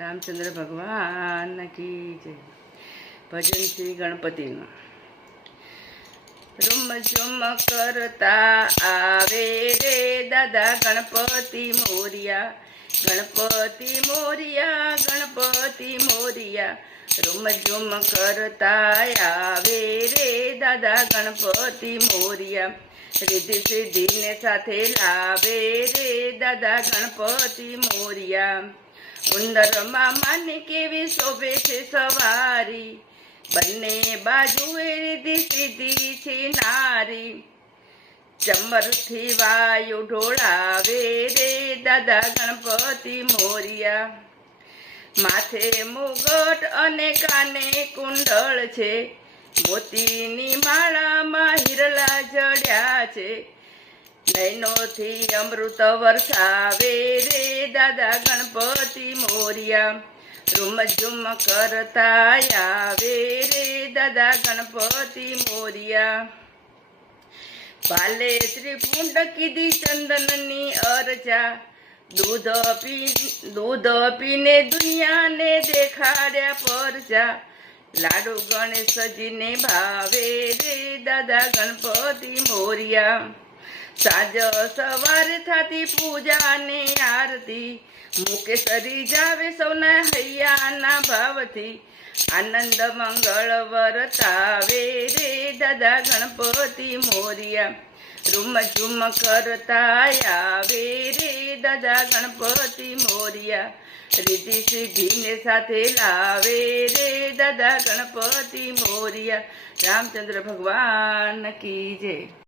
રામચંદ્ર ભગવાન કી જય। ભજન શ્રી ગણપતિનું। રૂમ ઝુમ કરતા આવે રે દાદા ગણપતિ મોરિયા, ગણપતિ મોરિયા, ગણપતિ મોરિયા। રૂમ ઝુમ કરતા આવે રે દાદા ગણપતિ મોરિયા, રિદ્ધિ સિદ્ધિને સાથે લાવે રે દાદા ગણપતિ મોરિયા। ઉંદરમાં માની કેવી શોભે છે સવારી, બંને બાજુએ રિદ્ધિ સિદ્ધિ છે નારી। ચમરથી વાયુ ઢોળાવે રે દાદા ગણપતિ મોરિયા, માથે મુગટ અને કાને કુંડળ છે, મોતીની માળામાં હિરલા જડ્યા છે। નયનોથી અમૃત વરસાવે રે દાદા ગણપતિ મોરિયા, રૂમ ઝુમ કરતા આવે રે દાદા ગણપતિ મોરિયા। ભાલે ત્રિપુંડ કીધી ચંદનની અરજા, દૂધ પીને દુનિયાને દેખાડ્યા પરજા। લાડુ ગણેશજીને ભાવે રે દાદા ગણપતિ મોરિયા, સાંજ સવારે થાતી પૂજા ને આરતી, મુકે સરી જાવે સૌના હૈયાના ભાવથી। આનંદ મંગળ વર્તાવે રે દાદા ગણપતિ મોરિયા, રૂમ ઝુમ કરતા આવે રે દાદા ગણપતિ મોરિયા, રિદ્ધિ સિદ્ધિને સાથે લાવે રે દાદા ગણપતિ મોરિયા। રામચંદ્ર ભગવાન કી જય।